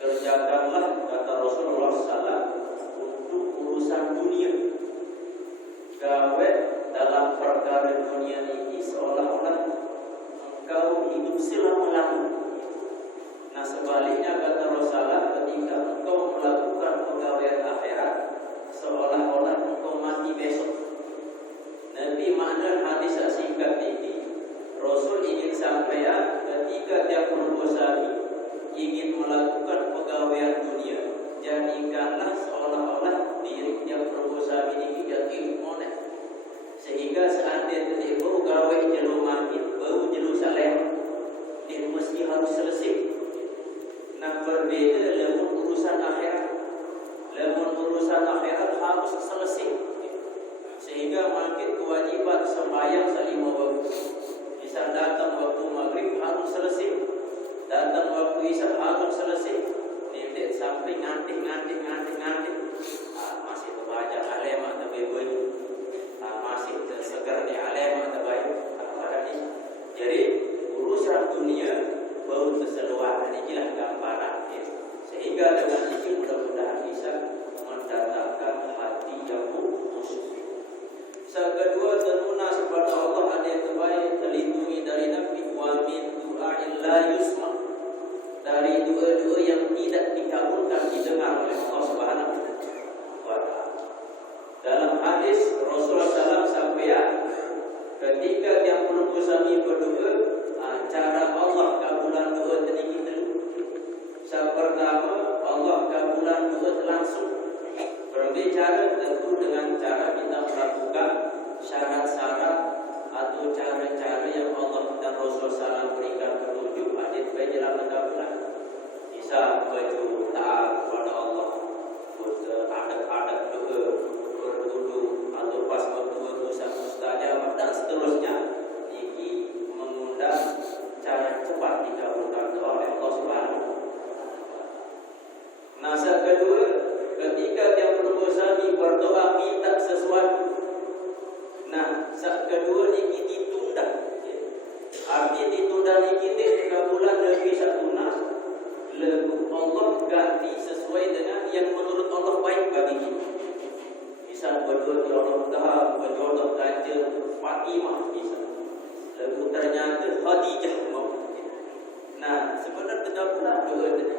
kerjakanlah, kata Rasulullah SAW, untuk urusan dunia. Gawe dalam perkara dunia ini seolah-olah engkau hidup selama-lamanya. Nah sebaliknya kata Rasulullah, ketika engkau melakukan pegawaian akhirat, seolah-olah engkau mati besok. Nanti makna hadis singkat ini, Rasul ingin sampaikan ketika tiap berusaha ingin melakukan pegawaian dunia, jadikanlah seolah-olah diri tiap berusaha ini jadi monet. Sehingga seandainya dia bau gawe jelu makin, bau jelu saleh, dia mesti harus selesai. Nah berbeda dengan urusan akhirat. Dalam urusan akhirat harus selesai. Sehingga makin kewajiban sembahyang salima waktu. Bisa datang waktu maghrib harus selesai. Datang waktu isya harus selesai. Tidak sampai ngantik. Masih terbaca alim atau bebel. Masih segar di alim atau baik. Jadi urusan dunia bau keseluruhan ini jelas gambaran. Sehingga dengan ini mudah-mudahan bisa mendatangkan hati yang khusyuk. Kedua, terlunas kepada Allah ada yang terbaik, terlindungi dari nafi wa min du'a'in la yusma, dari doa-doa yang tidak dikabulkan didengar oleh Allah Subhanahu wa ta'ala. Dalam hadis Rasulullah SAW sampaikan, ketika yang berusaha berdoa, cara Allah kabulan doa tadi kita. Pertama, Allah kabulan doa langsung. Berbicara tentu dengan cara kita melakukan syarat-syarat atau cara-cara yang Allah dan Rasulullah SAW berikan petunjuk hadis baik dalam pengabulan. Bisa baju taat kepada Allah, adat-adat doa, berwudu atau pas waktu mustajab dan seterusnya. Ini mengundang cara cepat dikabulkan doa oleh Allah Subhanahu. Nah, kedua, ketika dia berusaha berdoa minta sesuatu. Nah, kedua ini ditunda. Artinya ditunda ini kita bulan lebih satu nas. Lalu Allah ganti sesuai dengan yang menurut Allah baik bagi kita. Bisa berdoa ke Allah Taala, berjodoh raja Fatimah bisa. Lalu ternyata Khadijah mau. Nah, sebenarnya kita bulan doa tadi.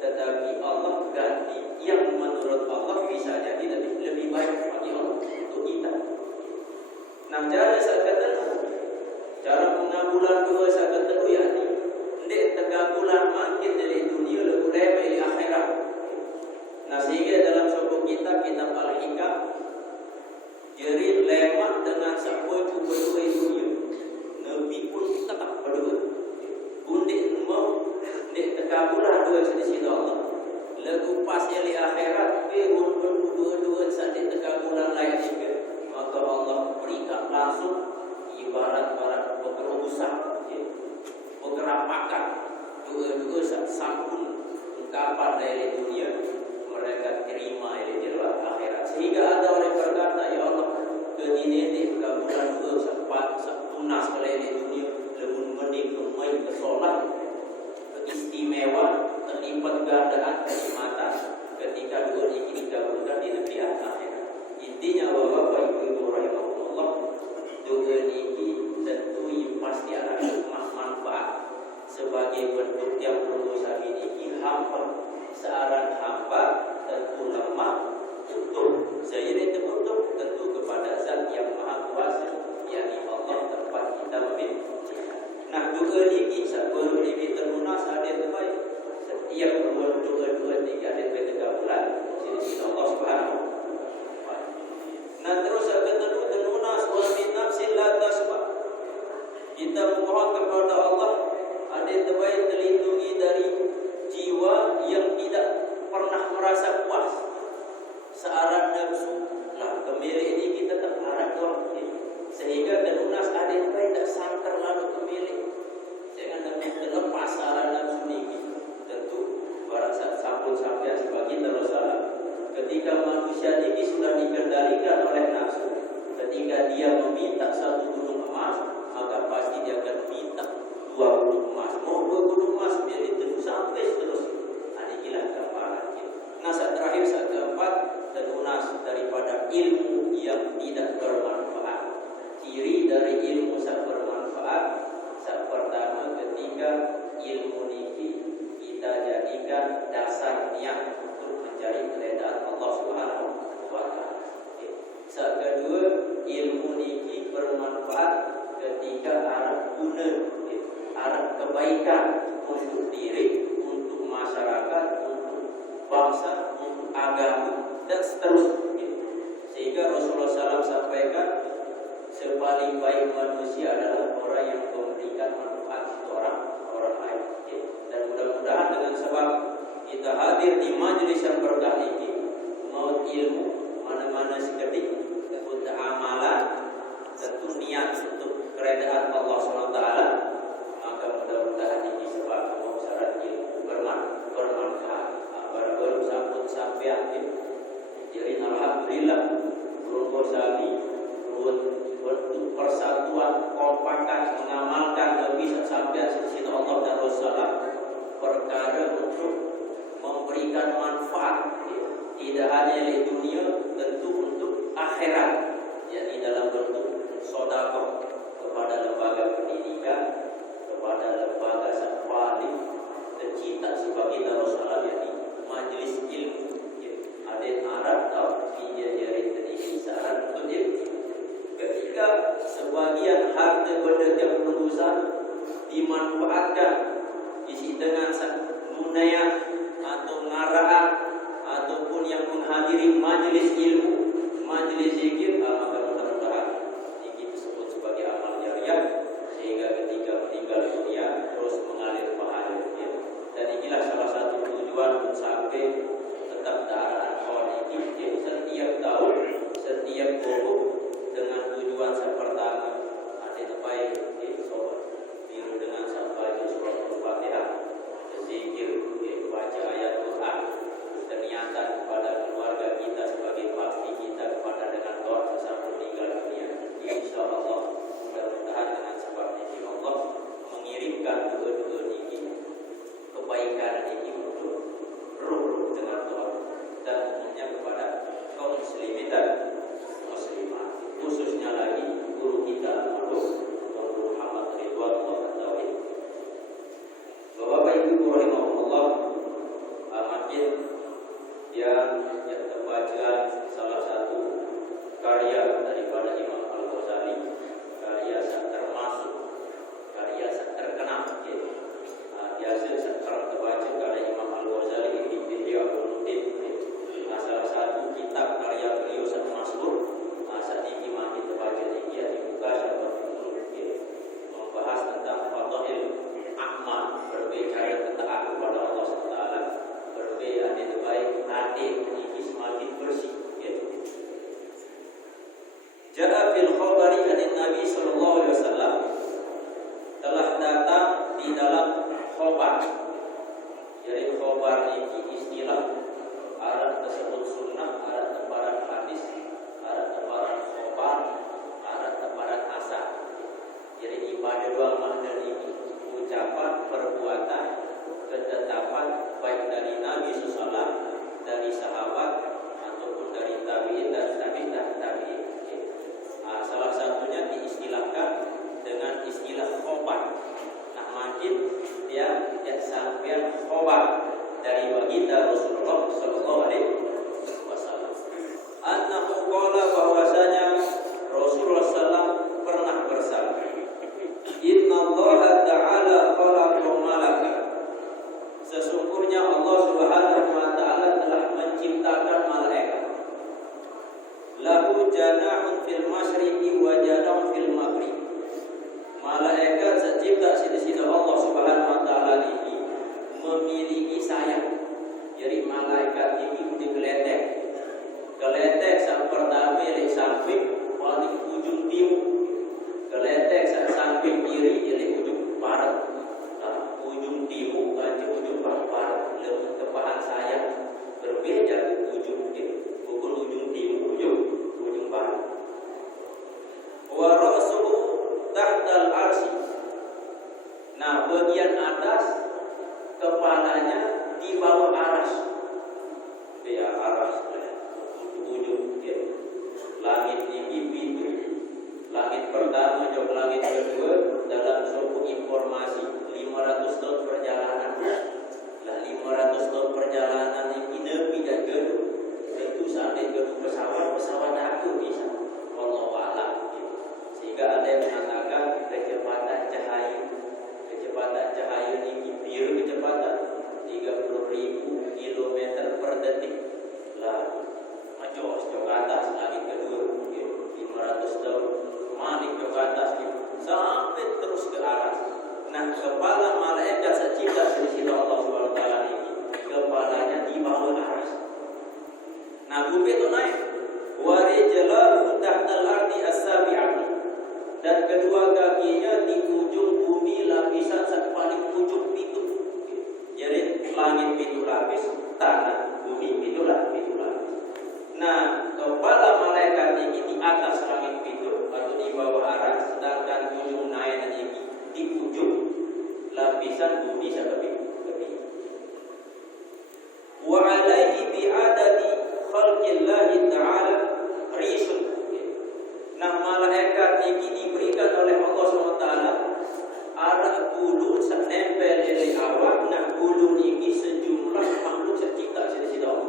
Tetapi Allah ganti yang menurut Allah bisa jadi lebih baik bagi Allah untuk kita. Nah, cara cara pengabulan doa saya kata yakni ndek tergabulan makin dari dunia lebih dari akhirat. Nah, sehingga dalam suku kita Al-Hikam jadi lemak dengan sebuah berdoa dunia. Nabi pun tetap berdoa. Bundik mau ndek tergabulan doa di sisi Allah. Lagu pas di akhirat pun berdoa saat tergabulan lain juga. Maka Allah berikan langsung ibarat-ibarat berusaha, bergerak makan doa-doa sampun ungkapan dari dunia mereka terima dari jalan akhirat. Sehingga ada orang berkata, ya Allah, kedini tergabulan doa sempat tunas dari dunia lebih mending kemai kesolat istimewa terlipat keadaan kenikmatan ketika doa ini dikabulkan di negeri akhirat. Intinya Bapak Ibu rahimahullah, doa ini tentu pasti akan manfaat sebagai bentuk yang berusaha ini hamba seorang hamba tentu lemah untuk seiring terbentuk tentu kepada Zat yang Maha Kuasa, yakni Allah tempat kita meminta. Nah, doa ini sebelum ini terlunas ada yang terbaik. Setiap doa tiga ada tiga bulan sisi Allah Subhanahu. Nah, terus kedua terlunas wa min nafsin la tasba. Kita mohon kepada Allah ada yang terbaik terlindungi dari jiwa yang tidak pernah merasa puas. Searah nafsu. Nah, kemiri ini kita tak harap doang. Sehingga terlunas ada yang baik tak santer lalu kemiri. Jangan terlepas searah nafsu ini. Tentu barang sabun sampai sebagai terusah. Ketika manusia ini sudah dikendalikan oleh nafsu, ketika dia meminta satu gunung emas, maka pasti dia akan minta 2 gunung emas. Mau 2 gunung emas biar itu sampai seterusnya. Ini gila ilmu yang tidak bermanfaat. Ciri dari ilmu yang bermanfaat, yang pertama ketika ilmu niki kita jadikan dasar niat untuk mencari keridhaan Allah Subhanahu wa taala. Yang kedua, ilmu niki bermanfaat ketika arah guna, arah kebaikan untuk diri, untuk masyarakat, untuk bangsa, untuk agama dan seterusnya. Sehingga Rasulullah SAW sampaikan sepaling baik manusia adalah orang yang memberikan manfaat untuk orang lain. Dan mudah-mudahan dengan sebab kita hadir di majelis yang berkah ini, mau ilmu mana-mana seketik untuk amalan, tentu niat untuk keredaan Allah SWT, maka mudah-mudahan ini sebab pembesaran ilmu bermanfaat. Baru sambut sampai jadi alhamdulillah berumur sami bentuk persatuan kompakan mengamalkan lebih sampai sisi Allah dan Rasulullah perkara untuk memberikan manfaat tidak hanya di dunia, tentu untuk akhirat, yakni dalam bentuk sedekah kepada lembaga pendidikan, kepada lembaga paling tercinta sebagai Rasulullah, yakni majelis ilmu. Ada Arab atau jari tadi syarat untuk ilmu. Ketika sebagian harta benda yang berurusan dimanfaatkan isi dengan munayah atau ngara'at ataupun yang menghadiri majelis ilmu, majelis zikir, maka mudah-mudahan ini disebut sebagai amal jariah sehingga ketika meninggal dunia terus mengalir pahalanya. Dan inilah salah satu tujuan untuk sampai tetap darah kawan ini setiap tahun, setiap buku dengan tujuan yang pertama ada terbaik sobat biru dengan sampai surat Al-Fatihah, zikir, baca ayat Quran, ternyata kepada keluarga kita sebagai bakti kita kepada dengan Tuhan sampai meninggal dunia. Insyaallah mudah-mudahan dengan sebab ini Allah mengirimkan dua-dua ini kebaikan ini untuk ruh dengan Tuhan dan umumnya kepada kaum muslimin dan muslimah, khususnya lagi guru kita Guru Muhammad Ridwanullah At-Tauhid. Bapak Ibu rahimahumullah, makin yang terbaca salah satu karya daripada Imam Al-Ghazali, karya yang termasuk karya yang terkenal. Biasa sekarang terbaca karya Imam Al-Ghazali di Ihya Ulumuddin. Salah satu kitab karya beliau sangat masyhur, saat ini masih terbaca di dibuka membahas tentang fadhail amal, berbicara tentang kepada Allah SWT, berbicara tentang baik hati ini semakin bersih. Ja'a fil khabari an Nabi sallallahu alaihi wasallam, telah datang di dalam khobar. Jadi khobar ini istilah arah tersebut sunnah, arah tebaran hadis, arah tebaran khobar, arah tebaran asar. Jadi ibadah dua makna ini, ucapan, perbuatan, ketetapan baik dari Nabi SAW, dari sahabat ataupun dari tabi'in dan tabi'in. Salah satunya diistilahkan dengan istilah khobar. Nah, makin dia sampai khobar dari baginda Rasulullah sallallahu alaihi wasallam. Annahu qala, bahwasanya Rasulullah sallallahu pernah bersabda, Inna Allah Ta'ala khalaqa malaka, sesungguhnya Allah Subhanahu wa taala telah menciptakan malaikat. Lahu janahun fil masyriqi wa janahun fil maghrib. Malaikat tercipta sisi Allah Subhanahu wa taala ini memiliki sayap. Jadi malaikat ini digeletek. Geletek sang pertama di samping paling ujung timur. Geletek sang samping kiri di ujung barat. Ujung timur ke ujung barat. Lebih tepahan sayap berbeda ujung timur, bukan ujung timur, ujung barat. Wa ra'suhu tahtal arsy. Nah, bagian atas kepalanya di bawah aras. Ya, aras kepala malaikat secipta sisi Allah Subhanahu wa taala ini kepalanya di bawah aras. Nah, bumi itu naik. Wa rijlahu tahtal ardi as-sabi'ati. Dan kedua kakinya di ujung bumi lapisan paling ujung pintu. Jadi langit pintu lapis, tanah bumi pintu lapis. Nah, kepala malaikat ini di atas langit pintu atau di bawah aras, sedangkan ujung naik ini di ujung lapisan bumi sampai pintu. Wa alaihi bi'adadi khalqillahi ta'ala risun. Nah, malaikat ini diberikan oleh Allah SWT ada bulu nempel di awak. Nah, bulu ini sejumlah makhluk secipta sisi Allah.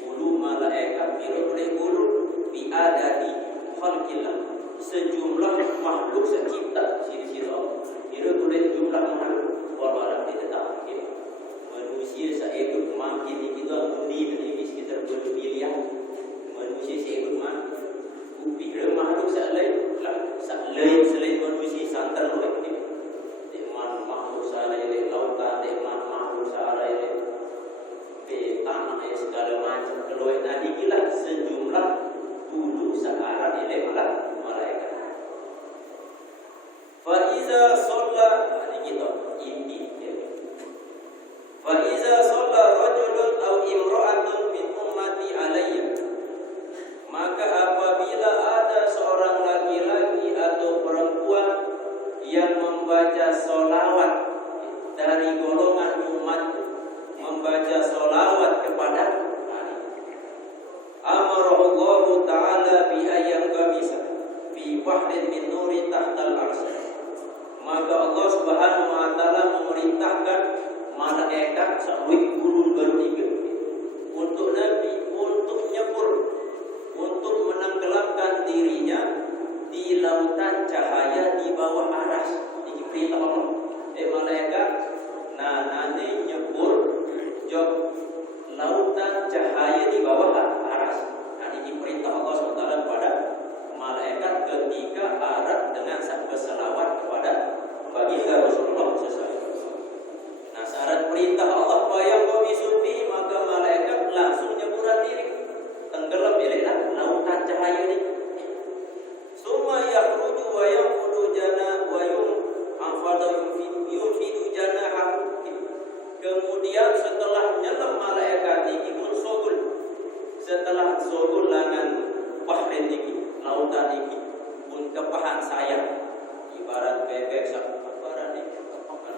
Bulu malaikat oleh bulu bi'adadi khalqillah, sejumlah makhluk secipta sisi Allah. Oleh jumlah makhluk walau ditetapkan manusia sehidup makin kita undi ini sekitar bermiliar manusia sehidup makin upik makhluk selain manusia santan oleh teman makhluk selain lautan teman makhluk selain tanah segala macam kalau tadi gila sejumlah bulu searah oleh malaikat. Faiza sholat ini kita inti. Faiza sholat rajulun atau imro'atun min ummati alayya, maka apabila ada seorang laki-laki atau perempuan yang membaca sholawat dari golongan umatku, membaca sholawat kepada amarahullahu ta'ala bi ayyam kamisa fi bahrin min nuri tahtal arsy, maka Allah Subhanahu wa taala memerintahkan malaikat sampai gurun bertiga untuk Nabi untuk nyebur, untuk menenggelamkan dirinya di lautan cahaya di bawah aras. Ini perintah Allah. Malaikat nanti nyebur jok lautan cahaya di bawah aras. Ini perintah Allah SWT kepada malaikat ketika Arab dengan berselawat kepada baginda Rasulullah SAW. Nah, syarat perintah Allah bayang bisufi, maka malaikat langsung nyeburan diri tenggelam di lautan cahaya ini. Summa yakhruju wa yanfudu jana wa yunfidu janahahu. Kemudian setelah nyelam malaikat ini pun sogul. Setelah sogul langan bahrin ini, lautan ini pun kepahan sayap. Ibarat bebek sama ibarat ini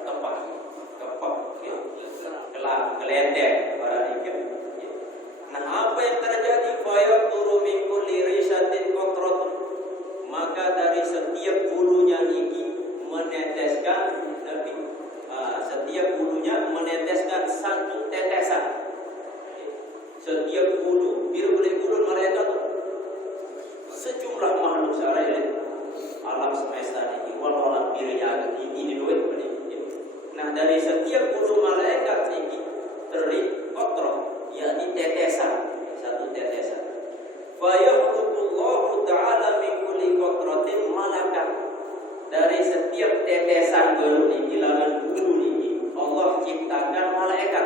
kepak kelendek ibarat ini. Nah, apa yang terjadi? Fayaq turu min kulli risatin qatrat, maka dari setiap bulunya ini meneteskan Nabi. Setiap bulunya meneteskan satu tetesan. Setiap bulu, bulu malaikat sejumlah makhluk secara alam semesta ini walau dirinya ini duit. Nah, dari setiap bulu malaikat ini teri kotor, yakni tetesan, satu tetesan. Fa yakhluqullahu ta'ala min kulli qatratin malakat. Dari setiap tetesan bulu ini, bilangan bulu ini, Allah ciptakan malaikat.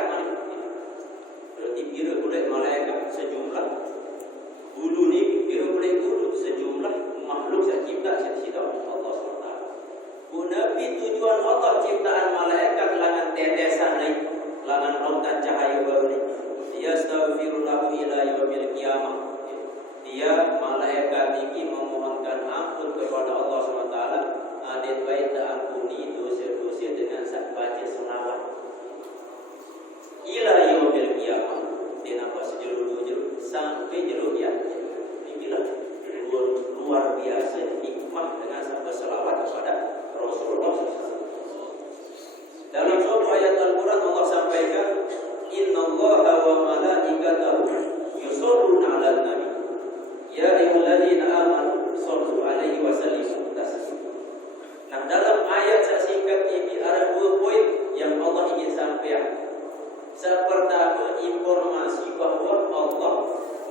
Berarti kira boleh malaikat sejumlah bulu ini, kira boleh bulu sejumlah makhluk secipta sisi Allah SWT. Nabi tujuan Allah ciptaan malaikat langan tetesan ini, langan lautan cahaya baru ini. Yastaghfirullahu ila yaumil qiyamah. Dia malaikat ini memohonkan ampun kepada Allah SWT. Adet baik ampuni dosa-dosa dengan baca selawat. Ila yaumil qiyamah. Dia nampak sejeru-jeru sampai jeru ya. Inilah luar biasa hikmah dengan sampai selawat kepada Rasulullah SAW. Dalam suatu ayat Al-Quran Allah sampaikan, Innallaha wa malaikatahu yusholluna 'alan nabi ya ayyuhalladzina amanu shollu 'alaihi wa sallimu taslima. Nah, dalam ayat singkat ini ada dua poin yang Allah ingin sampaikan. Pertama, informasi bahwa Allah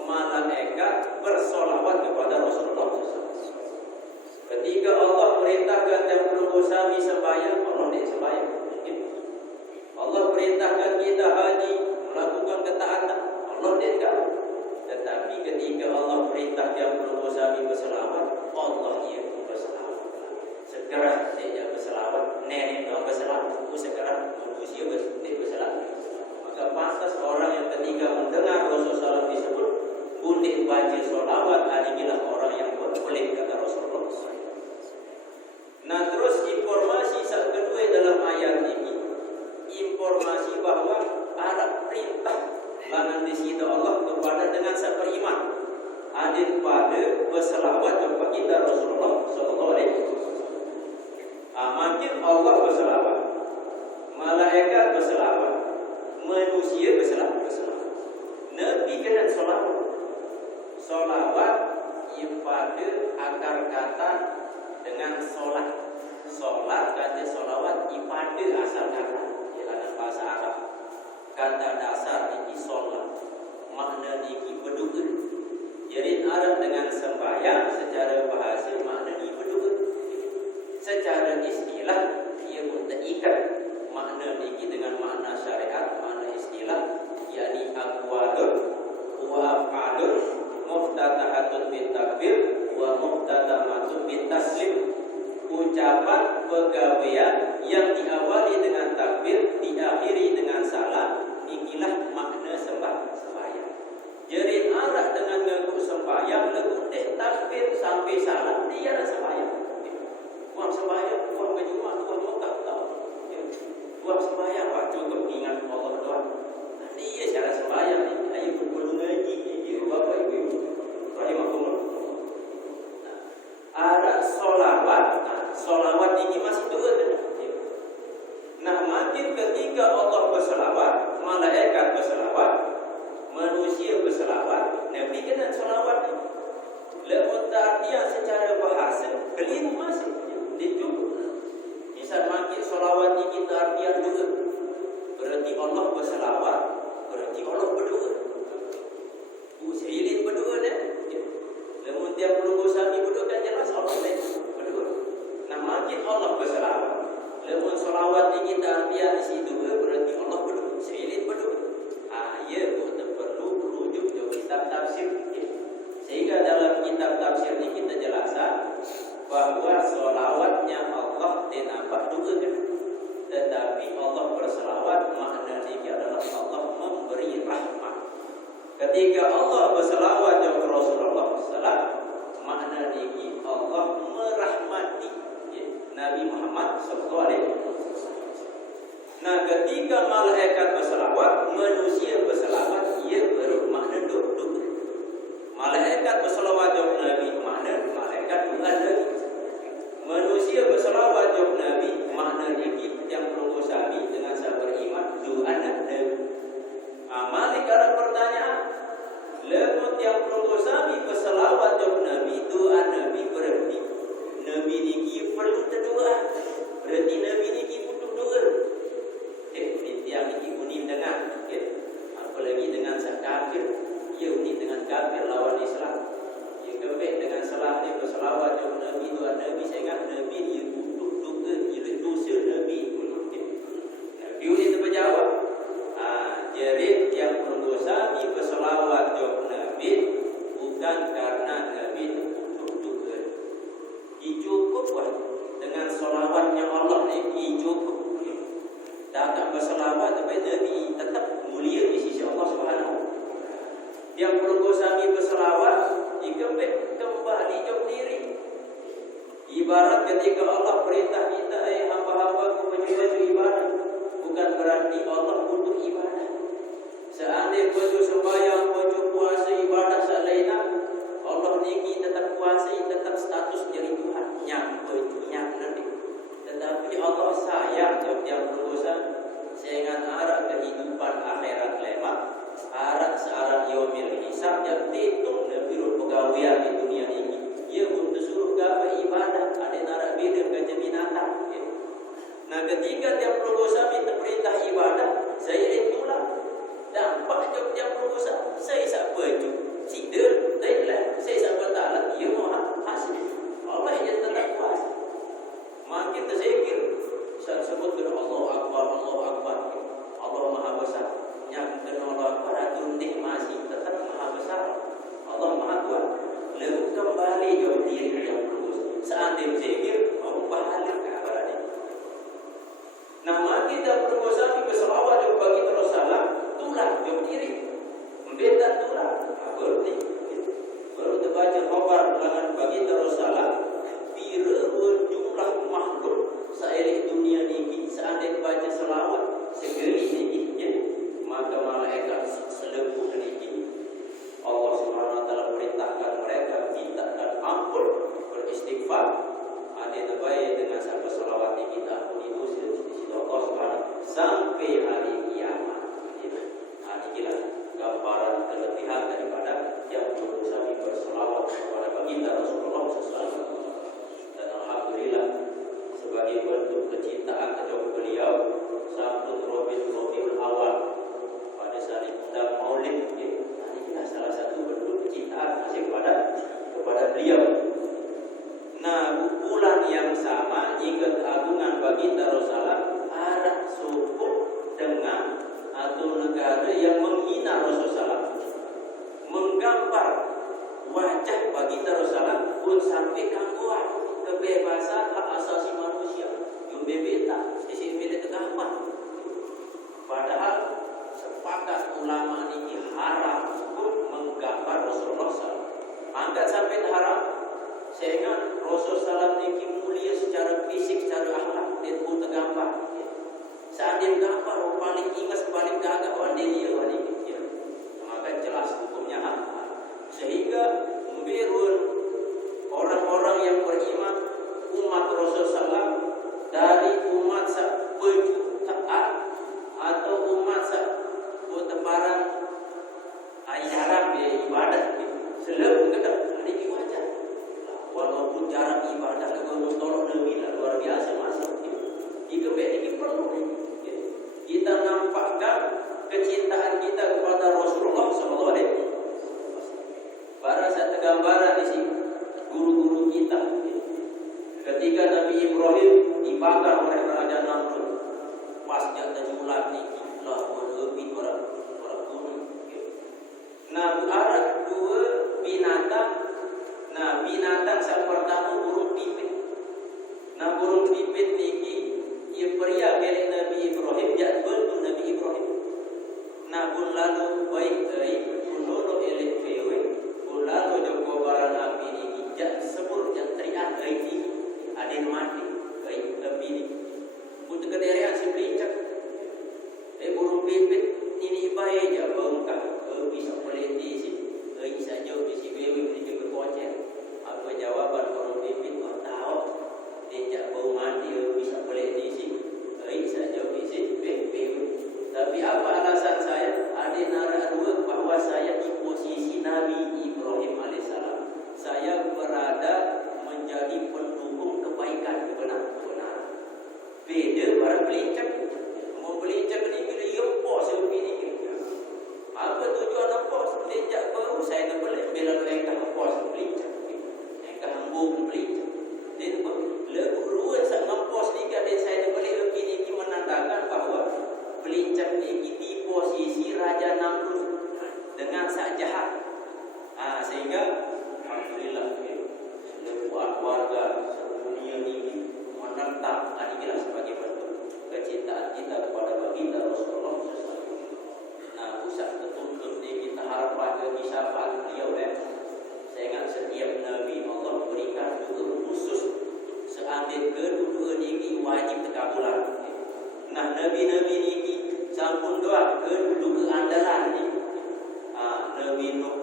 malaikat bersolawat kepada Rasulullah SAW. Ketika Allah perintahkan yang perlu sami sembahyang, Allah dia sembahyang. Allah perintahkan kita haji, melakukan ketaatan, Allah dia enggak. Tetapi ketika Allah perintah yang perlu sami berselawat, Allah ia pun berselawat. Segera dia berselawat, nenek dong berselawat, segera manusia berselawat. Maka pantas orang yang ketika mendengar Rasulullah SAW disebut boleh baca solawat, inilah orang yang boleh, kata Rasulullah. Nah, terus informasi saat kedua dalam ayat ini, informasi bahawa ada perintah langan di sini Allah kepada dengan saya beriman adil pada berselawat kepada kita Rasulullah Sallallahu Alaihi Wasallam. Makin Allah berselawat, malaikat berselawat, manusia berselawat. Nabi kena selawat. Solawat yang pada akar kata dengan solat. Solat kata solawat ibadah asal kata dalam bahasa Arab. Kata dasar ini solat, makna ini berdoa. Jadi Arab dengan sembahyang secara bahasa makna ini berdoa. Secara istilah ia pun terikat makna ini dengan makna syariat, makna istilah, yakni aqwalun wa af'alun muftatahatun bin takbir wa muftatamatun bin taslim. Ucapan pegawaian yang diawali dengan takbir, diakhiri dengan salam, inilah makna sembahyang. Jadi arah dengan ngaku sembahyang, lagu takbir sampai salam, dia ada sembahyang. Buang sembahyang, buang berjumah, buang Mekah, tahu? Buang sembahyang, cukup ingat Allah doa. Dia cara sembahyang ni, ayo perlu ngaji, bapak ibu, rahimahumullah. Ada solawat. Solawat ini masih doa kan? Nah, makin ketika Allah berselawat, malaikat berselawat, manusia berselawat, Nabi kena solawat. Lepas artian secara bahasa keliru masih dicukup. Misal makin solawat ini kita artian doa, berarti Allah berselawat, berarti Allah berdoa. Seiring berdoa dah. Lepas tiap perlu sami berdoa kan jelas Allah berdoa. Nah, makin Allah berselawat. Lepas solawat ini kita artian di situ berarti Allah berdoa. Seiring berdoa. Ia pun perlu rujuk ke kitab tafsir. Sehingga dalam kitab tafsir ini kita jelaskan bahawa solawatnya Allah dinampak doa kan. Tetapi Allah berselawat makna dia adalah Allah memberi rahmat. Ketika Allah berselawat kepada Rasulullah SAW, makna ini Allah merahmati Nabi Muhammad SAW. Nah, ketika malaikat berselawat, manusia berselawat, ia bermakna doa. Malaikat berselawat kepada Nabi, makna malaikat doa lagi. Manusia berselawat kepada Nabi, makna ini yang perlu sami dengan sahabat iman doa Nabi. Malik ada pertanyaan. Lepas yang perlu sami berselawat kepada Nabi, doa Nabi berarti Nabi ini perlu berdoa. Berarti Nabi ini butuh doa. Yang ini unik dengan, apalagi dengan kafir, ia unik dengan kafir lawan Islam. Ia kembali dengan salah dia berselawat kepada Nabi, doa Nabi. Saya ingat Nabi ia butuh doa, ia dosa Nabi. Nabi ini terjawab. Jadi yang perlu sami berselawat kepada Nabi bukan karena Nabi butuh doa. Cukup dengan selawatnya Allah ni cukup. Tak berselawat tapi Nabi tetap mulia di sisi Allah Subhanahu. Yang perlu sami berselawat kembali ke diri. Ibarat ketika Allah perintah kita, hamba-hambaku baju ibadah, bukan berarti Allah butuh ibadah. Seandainya baju sembahyang, baju puasa, ibadah selainnya, Allah ni tetap kuasai, tetap status jadi Tuhan. Nyak nanti. Tetapi Allah sayang yang berusaha sehingga arah kehidupan akhirat lemak, arah searah yaumil hisab yang dihitung lebih pegawaian di dunia ini. Ia untuk suruh gawe ibadah, ada narak beda kerja binatang. Nah, ketika tiap berusaha minta perintah ibadah, saya itulah dampak tiap berusaha. Saya tak baju, tidak, saya tak bertahan. Ia maha hasil. Allah yang tetap kuasa. jauh diri yang lurus. Seandainya zikir mau balik ke arah ini. Nama kita pergosa di berselawat jauh bagi terus salah tulang jauh diri. Membeda tulang. Berarti baru terbaca khabar dengan bagi terus salah. Bira jumlah makhluk seiring dunia ini seandainya baca selawat segeri sedikitnya maka malaikat selebu ini Allah Subhanahu wa taala perintahkan mereka mintakan ampun beristighfar ada terbaik dengan sampai selawat kita ampuni dosa sisi Allah Subhanahu sampai hari kiamat. Ini kira gambaran kelebihan daripada yang berusaha berselawat kepada baginda Rasulullah SAW. Dan alhamdulillah sebagai bentuk kecintaan kepada beliau Sabtu Rabiul Awal pada saat undang Maulid ini salah satu bentuk kecintaan masih kepada beliau. Nah, bulan yang sama jika keagungan baginda Rasulullah arah suku dengan atau negara yang menghina Rasulullah, menggambar wajah baginda Rasulullah pun sampai gangguan kebebasan hak asasi manusia yang berbeda sisi milik tergambar. Padahal sepakat ulama ini haram hukum menggambar Rasulullah SAW. Angkat sampai haram. Sehingga Rasulullah SAW ini mulia secara fisik, secara akhlak, dia pun tergambar. Saat dia gambar, paling ingat, paling gagah, dia ya. Maka jelas hukumnya haram. Sehingga memberikan orang-orang yang beriman umat Rasulullah SAW dari umat pejutaan atau umat bertebaran ajaran ibadat selalu kita ini wajar. Walaupun jarak ibadah lebih tolong lebih luar biasa masih. Jika ini perlu kita nampakkan kecintaan kita kepada Rasulullah SAW. Para satu gambaran di sini guru-guru kita. Ketika Nabi Ibrahim dibakar oleh Raja Namrud, pasca terjulat tinggi, lah berlebih orang gunung. Nah, ada dua binatang. Nah, binatang yang pertama burung pipit. Nah, burung pipit niki ia pria milik Nabi Ibrahim, dia bantu Nabi Ibrahim. Nah, pun lalu baik pun lalu elek pewe, pun lalu joko barang api niki, dia sebut yang teriak ini ada yang mati, api ini. Untuk kederian si belincak. Burung pipit ini baik je bongkar, bisa pelit di sini. Saja di sini ini berkocek. Apa jawaban burung pipit? Oh tahu. Dia bau mati bisa pelit di sini. Saja di sini. Tapi apa alasan saya? Ada nara dua bahawa saya di posisi Nabi Ibrahim alaihissalam. Saya berada menjadi pendukung kebaikan kebenaran. Beda para pelincak. Mau pelincak ni bila yempos ini. Apa tujuan empos? Pelincak baru saya nak boleh bila mereka empos pelincak. Mereka hambung pelincak. Dan leburuan sang empos ni kada saya nak boleh ini menandakan bahawa pelincak ni di posisi Raja Namrud dengan sak jahat. Sehingga alhamdulillah warga dunia ini menentang inilah sebagai bentuk kecintaan kita kepada baginda Rasulullah SAW. Nah, pusat tertuntut ni kita harap pada syafaat beliau saya ingat setiap Nabi Allah berikan doa khusus seandainya kedua ini wajib terkabulan. Nah, Nabi-Nabi ini sampun doa kedua andalan ni. Nabi Nuh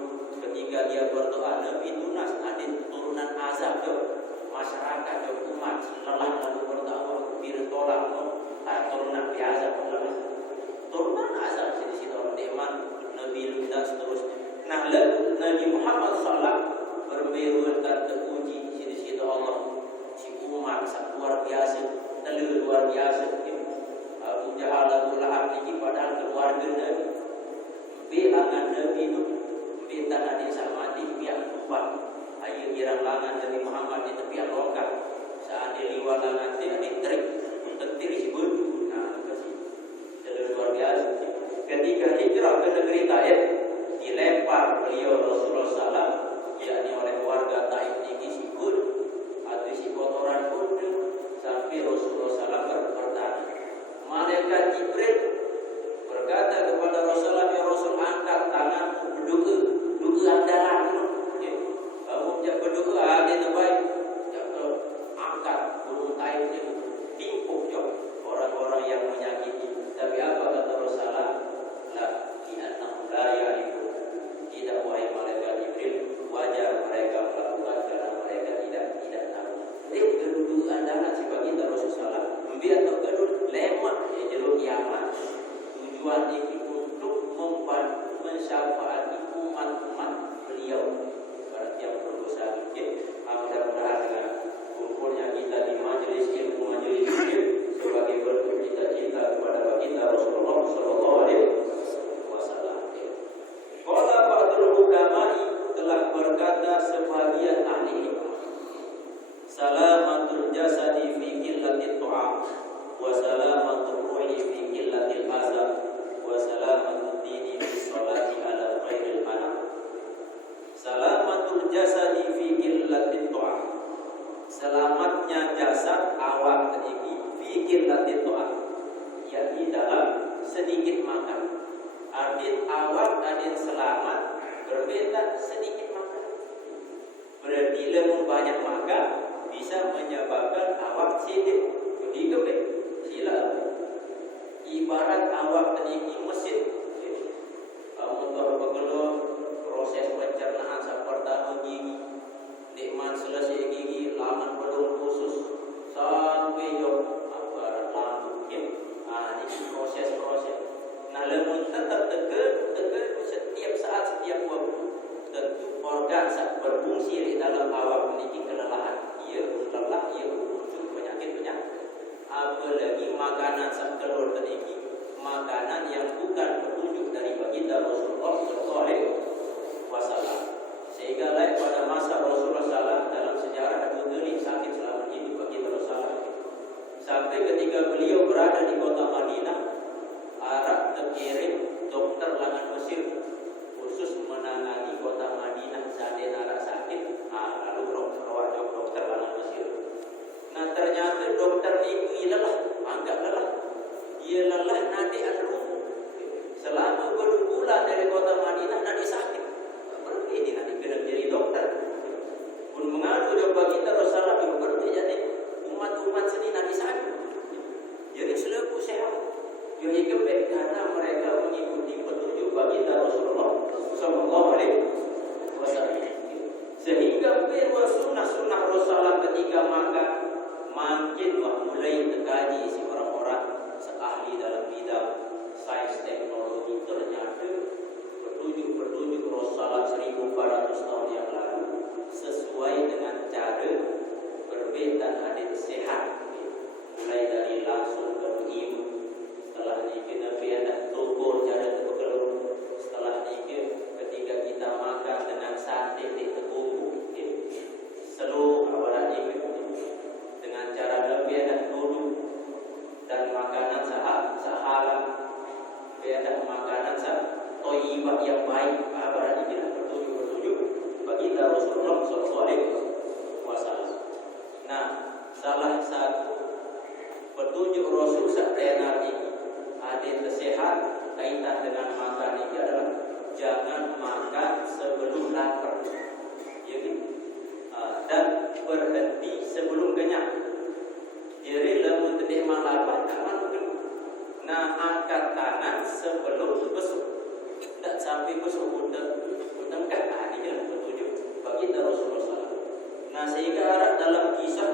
ketika dia berdoa, Nabi Tunas ada turunan azab je masyarakat je umat lelah lalu berdoa bir tolak turunan biasa lelah turunan azab di situ nikmat Nabi Ludah seterusnya. Nah, Nabi Muhammad SAW bermerukan teruji di situ Allah si umat luar biasa terlalu luar biasa. Abu Jahal Abu Lahab ini padahal keluarga Nabi bilangan Nabi itu bintang ada sama di pihak tempat ayo kirang langan Nabi Muhammad itu pihak lokal saat di liwat langan dia ditrik tentir si bundu. Nah, kasih terlalu luar biasa. Ketika hijrah ke negeri Taif dilempar beliau Rasulullah SAW yakni oleh warga Taif ini menyakiti. Tapi apa kata Rasulullah? La li'annahum la ya'rifun. Tidak, wahai malaikat Jibril, wajar mereka melakukan karena mereka tidak tahu. Kedudukan dalam si baginda Rasulullah membiar atau kedua lemak ya jalur kiamat. Tujuan ini untuk membantu mensyafaati umat-umat beliau pada tiap berdosa. Mudah-mudahan dengan kumpulnya kita di majelis ilmu sebagai bentuk cita-cita kepada baginda Rasulullah Sallallahu Alaihi Wasallam. Qala ba'dul ulama'i, telah berkata sebagian ahli hikmah, salamatul jasadi fi qillatit ta'am wa salamatul ruhi fi qillatil azab wa salamatud dini fi sholati ala khairil anam. Salamatul jasadi fi qillatit ta'am, selamatnya jasad awak ini fi qillatit ta'am, yakni dalam sedikit makan. Adin awak adin selamat berbeda sedikit makan. Berarti lebih banyak makan bisa menyebabkan awak sedih. Jadi kebe sila ibarat awak ini mesin. Kamu tahu bagaimana proses pencernaan seperti gigi. Nikmat selesai gigi laman belum khusus sampai jauh apa lambung ya. Ini proses. Nah, lemun tetap tegak setiap saat, setiap waktu. Tentu organ saat berfungsi di dalam awak memiliki kelelahan. Ia lelah, ia muncul penyakit-penyakit. Apalagi makanan saat telur tadi, makanan yang bukan petunjuk dari baginda Rasulullah Sallallahu Alaihi Wasallam. Sehingga lain pada masa Rasulullah SAW dalam sejarah Judri sakit selama hidup baginda Rasulullah. Sampai ketika beliau berada di kota Madinah, Arab terkirim dokter langan Mesir khusus menangani kota Madinah saat Arab sakit. Lalu dokter langan Mesir. Nah, ternyata dokter ini lelah, anggap lelah. Ia lelah nanti lumpuh. Selama berbulan dari kota Madinah nanti sakit. Berarti nanti kena jadi dokter. Pun mengadu coba kita Rasulullah yang berarti jadi umat-umat sini nanti sakit. Jadi selaku sehat. Yang ikut karena mereka mengikuti petunjuk baginda Rasulullah Sallallahu Alaihi Wasallam. Sehingga perwa sunnah Rasulullah ketika makin mulai terkaji si orang-orang seahli dalam bidang sains teknologi. Ternyata petunjuk Rasulullah 1400 tahun yang lalu sesuai dengan cara berbeda hadis sehat. Mulai dari langsung berilmu. Setelah ini Nabi ada tukur cara berkelur. Setelah ini ketika kita makan dengan sate di tepung, seluruh awal ini dengan cara Nabi ada duduk dan makanan sahalat, ada makanan toyibah yang baik. Awal ini bertujuh baginda Rasulullah Sallallahu Alaihi Wasallam. Nah, salah satu petunjuk Rasul setenar ini hadis sehat kaitan dengan makan ini adalah jangan makan sebelum lapar, ya, dan berhenti sebelum kenyang. Jadi lamun tidak lapar jangan makan. Nah, angkat tangan sebelum besuk, tidak sampai besuk undang kan. Ini adalah petunjuk baginda Rasulullah SAW. Nah, sehingga dalam kisah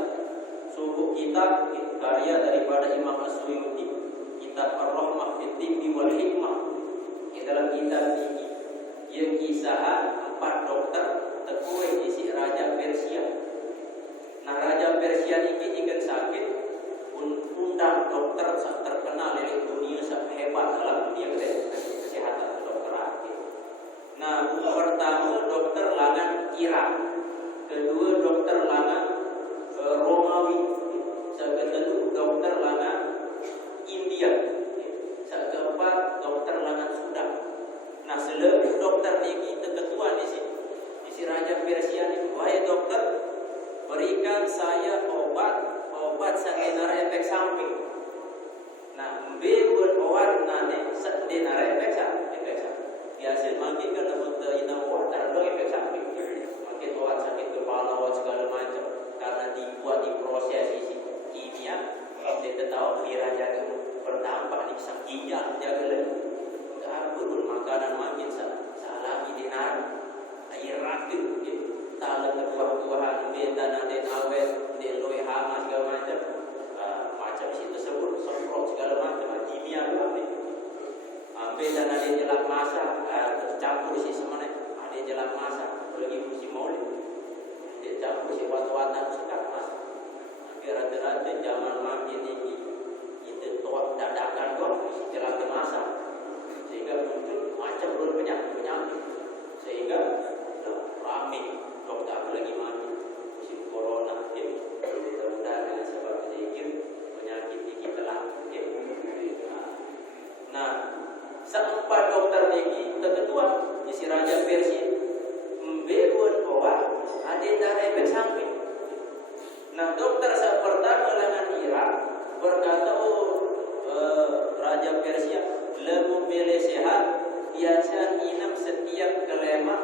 subuh kitab karya daripada Imam As-Suyuti, kitab Ar-Rahmah fi Tibbi wal Hikmah, dalam kitab ini yang kisah 4 dokter tekui isi Raja Persia. Nah, Raja Persia ini jika sakit undang dokter terkenal di dunia hebat dalam dunia kesehatan kedokteran. Nah, pertama dokter langan Irak, kedua dokter langan Romawi, kedua dokter langan India, keempat dokter langan Sudan. Nah, selebih dokter ini ketua di sini, di Raja Persia ini, wahai dokter, berikan saya obat sekenar efek samping. Nah, bebel obat nane sekenar efek samping. Biasa makin kan untuk ina obat ada efek samping. Makin obat sakit kepala, obat segala macam karena dibuat di proses kimia. Kita tahu di Raja pertama dan ada awet di loe hama segala macam, macam situ sebut semprot segala macam, kimia ambil dan ada jelak masak, campur si semuanya, ada jelak masak, lagi musim maulid, dia campur si wat-watan sedap masak. Rata-rata zaman makin ini itu toak dadakan doang, jelak masak, sehingga muncul macam penyakit, sehingga ramai dokter lagi mati musim corona, mudah-mudahan dengan sebab sedikit penyakit ini telah. Nah, seempat dokter lagi terketua si Raja Persia memberuan obat ada darah efek samping. Nah, dokter saat pertama lengan Irak berkata, Raja Persia lebih milih sehat biasa inam setiap kelema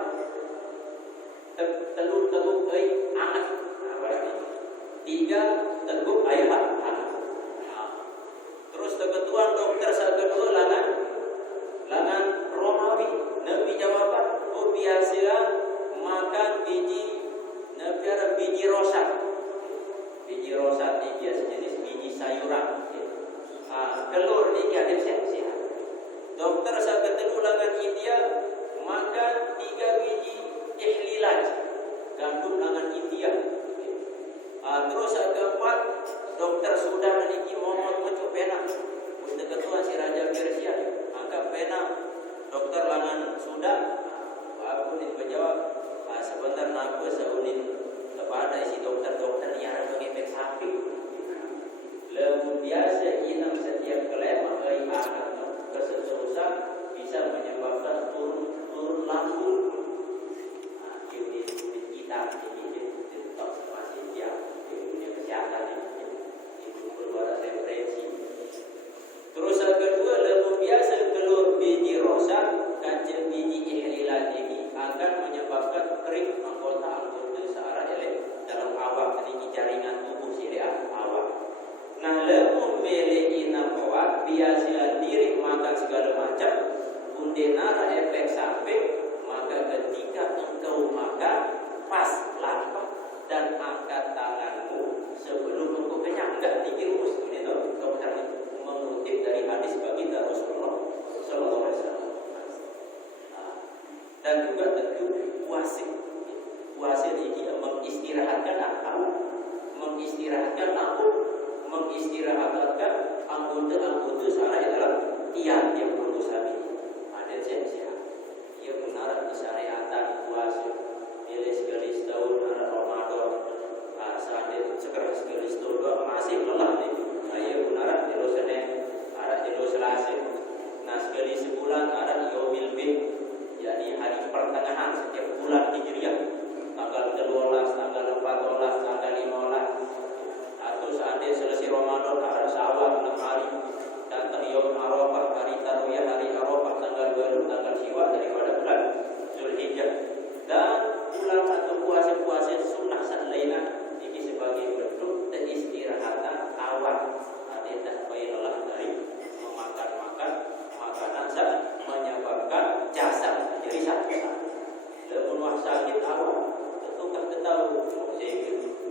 telur teguk anak. Berarti 3 teguk air anak. Terus terketua dokter saat kedua lengan Romawi. Nabi jawaban, biasa makan biji rosat. Biji rosat ini biasa jenis biji sayuran. Telur ini ada sehat. Dokter saat ketemu lengan India makan 3 biji ihlilat, gandum lengan India. Terus saat keempat dokter sudah memiliki momot mencuk pena. Untuk ketua si Raja Persia angkat pena dokter lengan sudah. Aku ini menjawab, sebentar nak seunin kepada si dokter yang ada efek samping. Lebih biasa inam setiap kelema akan kesesuaian bisa menyebabkan turun lambung. Ini kita masih dia punya kesehatan itu berbagai referensi. Terus yang kedua, lebih biasa telur biji rosak kancing biji ihlilat ini akan menyebabkan kering anggota searah dalam awak ini jaringan tubuh siliah awak. Nah, lebih milih inam awak biasa diri makan segala macam undenara efek samping, maka ketika engkau makan pas lapar dan angkat tanganmu sebelum engkau kenyang, enggak dikirumus ini tuh dokter mengutip dari hadis baginda Rasulullah Sallallahu Alaihi Wasallam. Dan juga tentu puasa ini mengistirahatkan akal, mengistirahatkan lambung, mengistirahatkan anggota saraf dalam tiap berusaha ini. Ada sehat. Ia benar disyariatkan puasa. Pilih sekali setahun ada Ramadan. Saat sekarang sekali setahun masih lelah nih. Ia benar jelo Senin, ada jelo Selasa. Nah, sekali sebulan ada Yaumil Bid, yakni hari pertengahan setiap bulan Hijriah. Tanggal 12, tanggal 14, tanggal 15. Atau saat selesai Ramadan ada Syawal 6 hari. Datang Yaum Arafah, hari Tarwiyah, hari Arafah, tanggal 20, tanggal Syawal daripada bulan Zulhijjah. Dan bulan atau puasa-puasa sunnah lainnya ini sebagai bentuk peristirahatan awal. Ada tak baiklah dari memakan makanan menyebabkan jasad jadi sakit. Lemun sakit awal, tentu tak tahu sakit,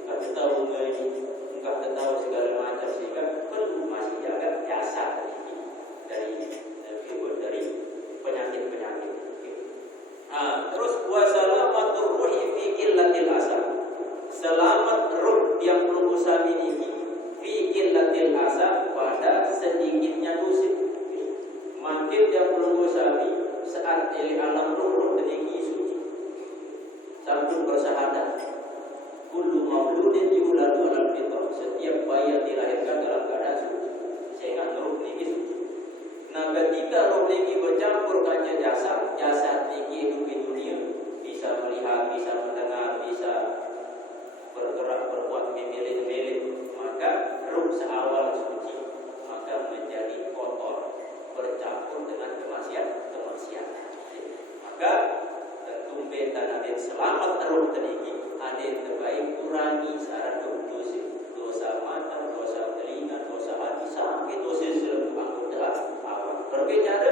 tak tahu lagi, tak tahu segala macam sehingga perlu masih jaga jasad dari penyakit-penyakit. Terus wassalamatur ruhi fi qillatil asal. Selamat ruh yang berusaha ini fi qillatil asal pada sedikitnya dosa. Makin yang berusaha saat dari alam ruh sedikit suci. Sambil bersahadat. Kullu mauludin yuladu alal fitrah. Setiap bayi yang dilahirkan dalam keadaan suci. Sehingga ruh ini suci. Nah, ketika roh ini bercampur dengan jasad ini hidup di dunia, bisa melihat, bisa mendengar, bisa bergerak, berbuat, memilih, maka roh seawal suci, maka menjadi kotor, bercampur dengan kemaksiatan. Maka tentu beta nabi selamat roh teriki, ada yang terbaik kurangi syarat dosa mata, dosa telinga, dosa hati, sampai dosa seluruh anggota. Berbicara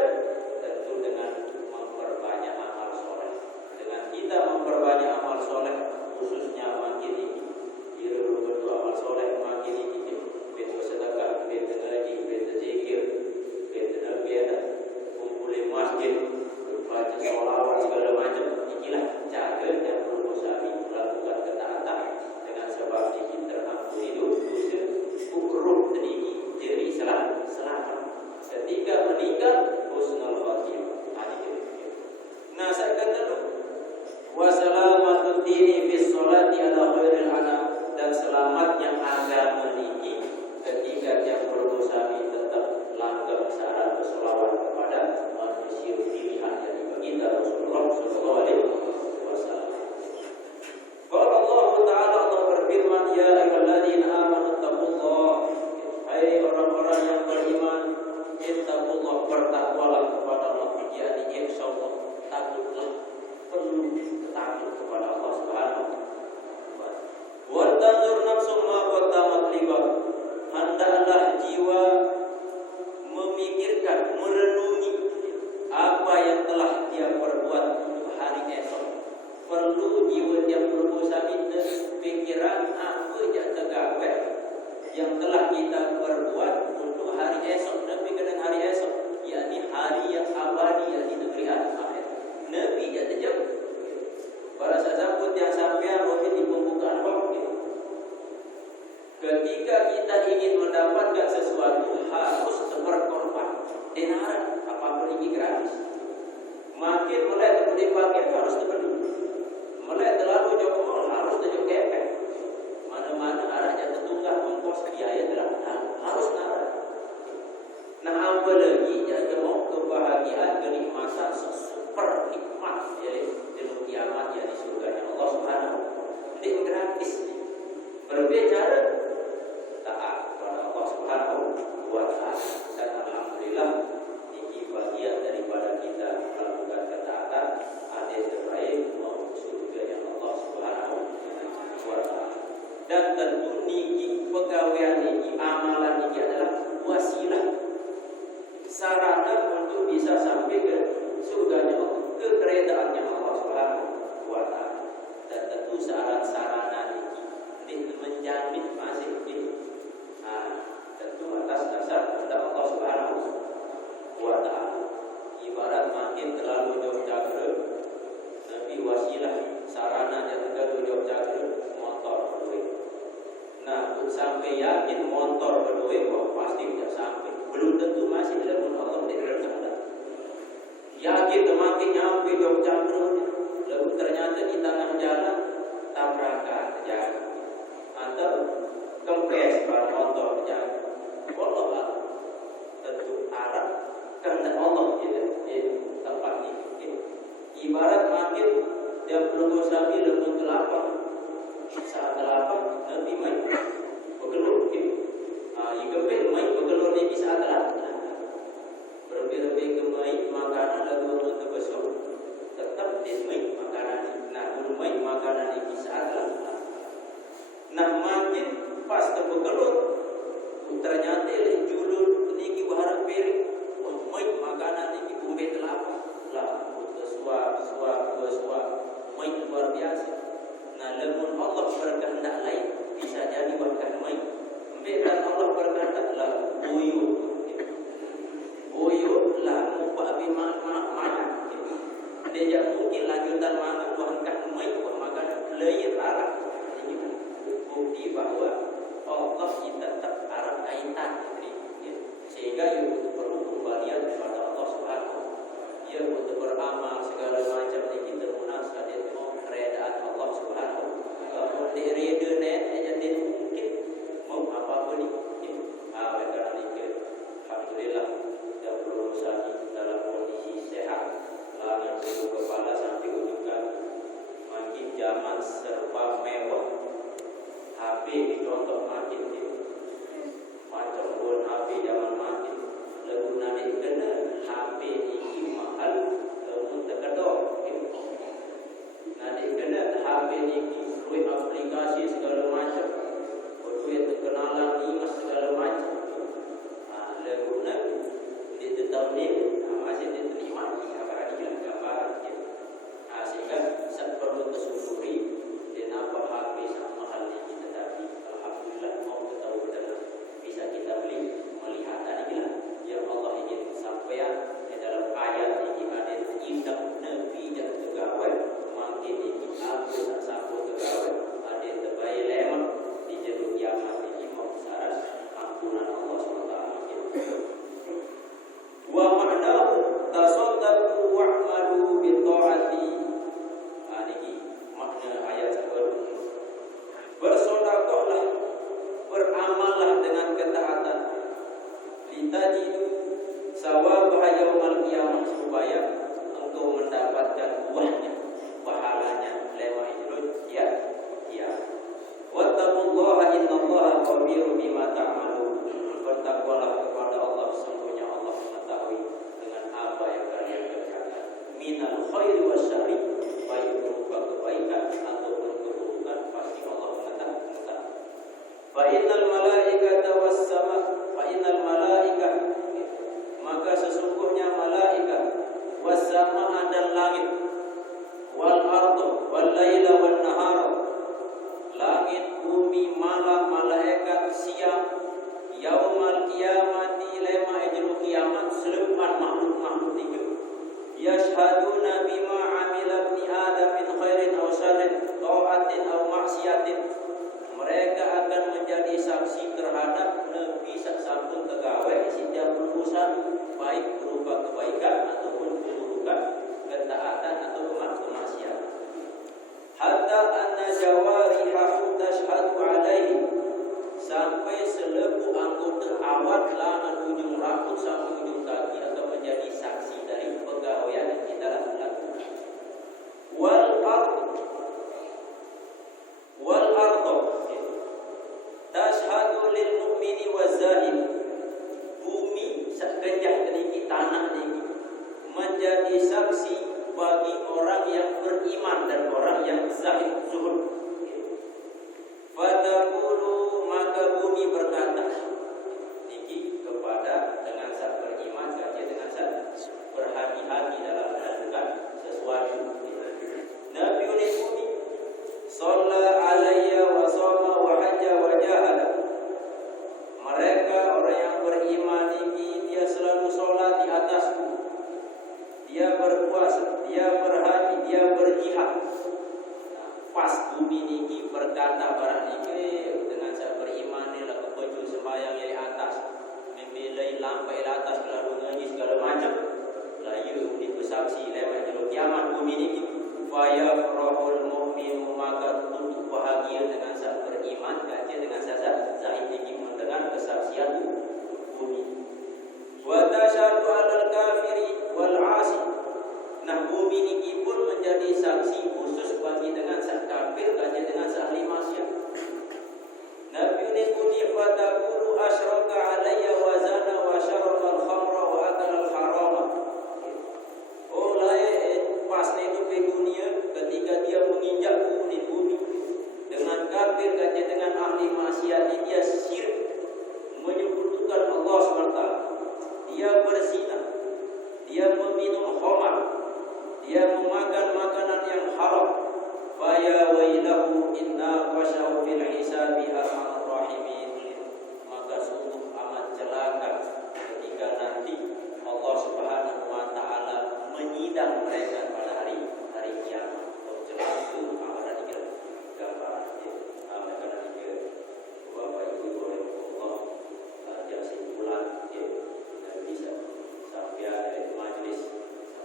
tentu dengan memperbanyak amal soleh. Dengan kita memperbanyak amal soleh, khususnya makin ini selamatnya agama niki ketika yang berdosa tetap langgeng syarat bersolawat kepada manusia pilihan dari baginda Rasulullah sallallahu alaihi wasallam. Qala Allah Ta'ala, Allah berfirman, ya ayyuhalladzina amanu taqullah, hai orang-orang yang beriman, ittaqullah, bertakwalah kepada Allah, jadi insyaallah takutlah, perlu takut kepada Allah Subhanahu wa taala. Wa tanzur nafsum ma qaddamat lighad, hendaklah jiwa memikirkan, merenungi apa yang telah dia perbuat untuk hari esok. Perlu jiwa yang berdosa itu pikiran apa yang tergawe yang telah kita perbuat untuk hari esok. Nabi kadang hari esok, yakni hari yang abadi, yakni negeri akhirat. Nabi dia terjawab. Para sahabat yang sampai rohit di pembukaan waktu. Ketika kita ingin mendapatkan sesuatu harus berkorban. Denaran apapun ini gratis. Makin mulai dipakai harus terpenuhi. Mulai terlalu jauh harus terjauh kepek. Mana-mana arahnya tertunggak ongkos biaya harus naran. Nah apalagi yang mau kebahagiaan kenikmatan super nikmat ya di kiamat ya di surga Allah Subhanahu. Ini gratis. Berbicara taat kepada Allah Subhanahu wa taala dan alhamdulillah ini bagian daripada kita melakukan ketaatan ada yang terbaik mau surga yang Allah Subhanahu wa taala. Dan tentu niki pegawaian niki amalan niki adalah wasilah sarana untuk bisa sampai ke surganya Allah, ke keredaannya Allah Subhanahu wa taala. Dan tentu sarana niki menjamin masih tentu atas dasar kehendak Allah Subhanahu wa taala. Ibarat makin terlalu jauh jaga Nabi wasilah sarana yang terlalu jauh jaga motor berdua. Nah, untuk sampai yakin motor berdua kok pasti tidak sampai. Belum tentu masih dalam Allah tidak ada. Yakin makin nyampe jauh jaga, lalu ternyata di tengah jalan tabrakan terjadi atau kempes pada motor terjadi. Allah tentu arah kehendak Allah di tempat ini. Ibarat makin dia berdosa lebih kelapa. Saat kelapa nanti main begelur. Ikan main begelur ni saat kelapa. Berbeda-beda kemain makanan lalu untuk besok tetap dia main makanan. Nah, main makanan ini saat kelapa. Nah, makin pas terbegelur ternyata julur niki baharap piring. Wah, main makanan niki umbe kelapa. Lah, suap, main luar biasa. Nah, lamun Allah berkehendak lain bisa jadi berkah main. Umbe Allah berkehendak lah buyut lah muka bi mana. Dia mungkin lanjutan makan bukan main bukan makan lain arah. Ini bukti bahwa Allah kita tetap arah kaitan sehingga itu perlu kembalian kepada Allah Subhanahu. Ya untuk beramal segala macam ini kita munasabah dia mau keredaan Allah Subhanahu. Kalau dia reda net aja dia mungkin mau apa-apa ni. Karena ini alhamdulillah dan berusaha dalam kondisi sehat. Langit dari kepala sampai ujung kaki. Makin zaman serba mewah. HP dicontoh makin macam pun HP zaman makin lagu nabi kena HP ini mahal lagu terkedok nabi kena HP ini duit aplikasi segala macam duit kenalan ini segala macam lagu nabi dia tetap ni masih diterima gambar sehingga perlu tersusuri dan apa HP sama mahal ini. Alhamdulillah mau tahu dan bisa kita melihat tadi yang Allah ingin sampaikan di dalam ayat ini ada indah Nabi yang tegawai makin ini aku tak sanggup tegawai ada terbaik lemah di jalur kiamat ini mau syarat ampunan Allah SWT. Wa ma'nahu tasaddaqu wa'malu bi ta'ati. Ini innallaha khabirun bima ta'malun. Bertakwalah kepada Allah, sesungguhnya Allah mengetahui dengan apa yang kalian kerjakan. Minal khairi wasyarri, baik berupa kebaikan ataupun keburukan, pasti Allah mengetahui. Fa innal malaikata maka sesungguhnya malaikat was-samaa dan langit, wal ardu wal laila wan nahar, langit, bumi, malam, malaikat, siang, yaumal qiyamati lema ejlu kiamat, selepan makhluk-makhluk tiga. Yashhaduna bima amila ibni adam min khairin aw syarrin, ta'atin aw maksiatin. Mereka akan menjadi saksi terhadap Nabi sampun tegawai setiap urusan, baik berupa kebaikan ataupun keburukan, ketaatan atau kemaksiatan. Hatta anna jawarihahu tashhadu alaihi, sampai selebu anggota awak lana ujung rambut sampai ujung kaki akan menjadi saksi dari pegawaian yang kita lakukan. Wal ardu tashhadu lil mu'mini wa zahid, bumi sekenjah kediki tanah ini menjadi saksi bagi orang yang beriman dan orang yang zahid zuhud. Fataqulu, maka bumi berkata niki kepada dengan saat beriman, kaji dengan saat berhati-hati dalam melakukan sesuatu. Nabi bumi shalla alayya wa shoma wa hajja wa jahada. Mereka orang yang beriman ini dia selalu sholat di atasku, dia berpuasa, dia berhaji, dia berjihad. Pas bumi niki berkata barang niki dengan saya beriman ni lah kepeju sembahyang yang di atas, membelai lampai di atas lalu ngaji segala macam. Layu ni bersaksi lewat jalur kiamat bumi niki. Fayafrahul mu'minu, maka tutup bahagia dengan saya beriman, kaji dengan saya zahid niki mendengar kesaksian bumi. Wa tashhadu 'alal kafiri wal 'asi. Nah, bumi niki pun menjadi saksi khusus bagi dengan sak kafir, kaji dengan sak ahli maksiat. Nabi ni kuni fataqulu asyraka alayya wa zana wa syaraba al-khamra wa akala al-harama. Oh pas itu dunia ketika dia menginjak bumi dengan kafir, kaji dengan ahli maksiat, dia syirik, menyekutukan Allah SWT. Dia berzina, dia meminum khamar, dia memakan makanan yang haram. Faya wailahu inna qashahu fil hisabi arhamar rahimin. Maka sungguh amat celaka ketika nanti Allah Subhanahu wa taala menyidang mereka pada hari kiamat. Oh, celaka itu ada di gambar mereka nanti Bapak Ibu oleh Allah dia simpulan dan bisa sampai dari majelis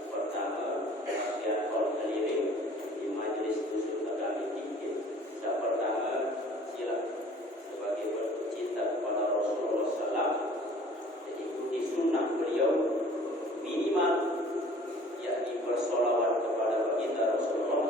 pertama yang keliling di majelis usul agama tinggi. Yang pertama sila sebagai bentuk cinta kepada Rasulullah SAW, ikuti sunnah beliau minimal yakni bersolawat kepada baginda Rasulullah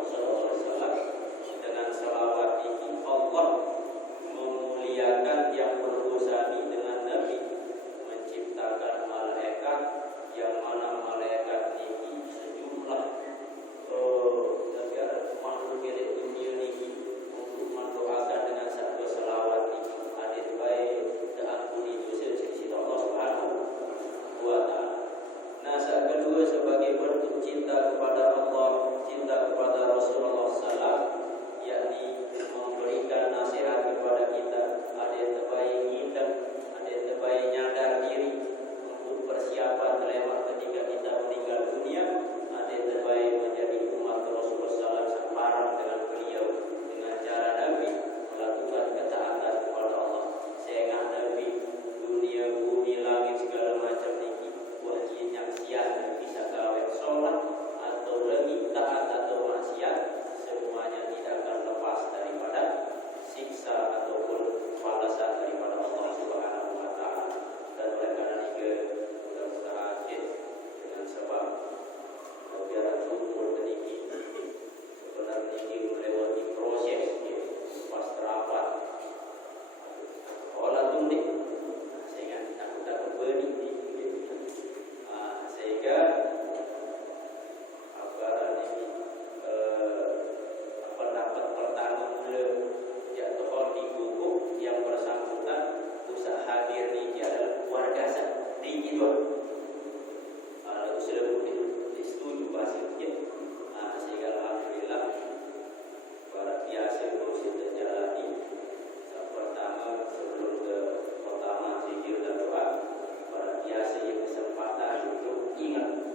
mula jatuh di gubuk yang bersangkutan usah hadir ni adalah warga sah di dua. Lalu selalu setuju hasilnya. Sehingga alhamdulillah para biasa terus kita jalani. Pertama sebelum ke pertama zikir dan doa, para biasa yang kesempatan untuk ingat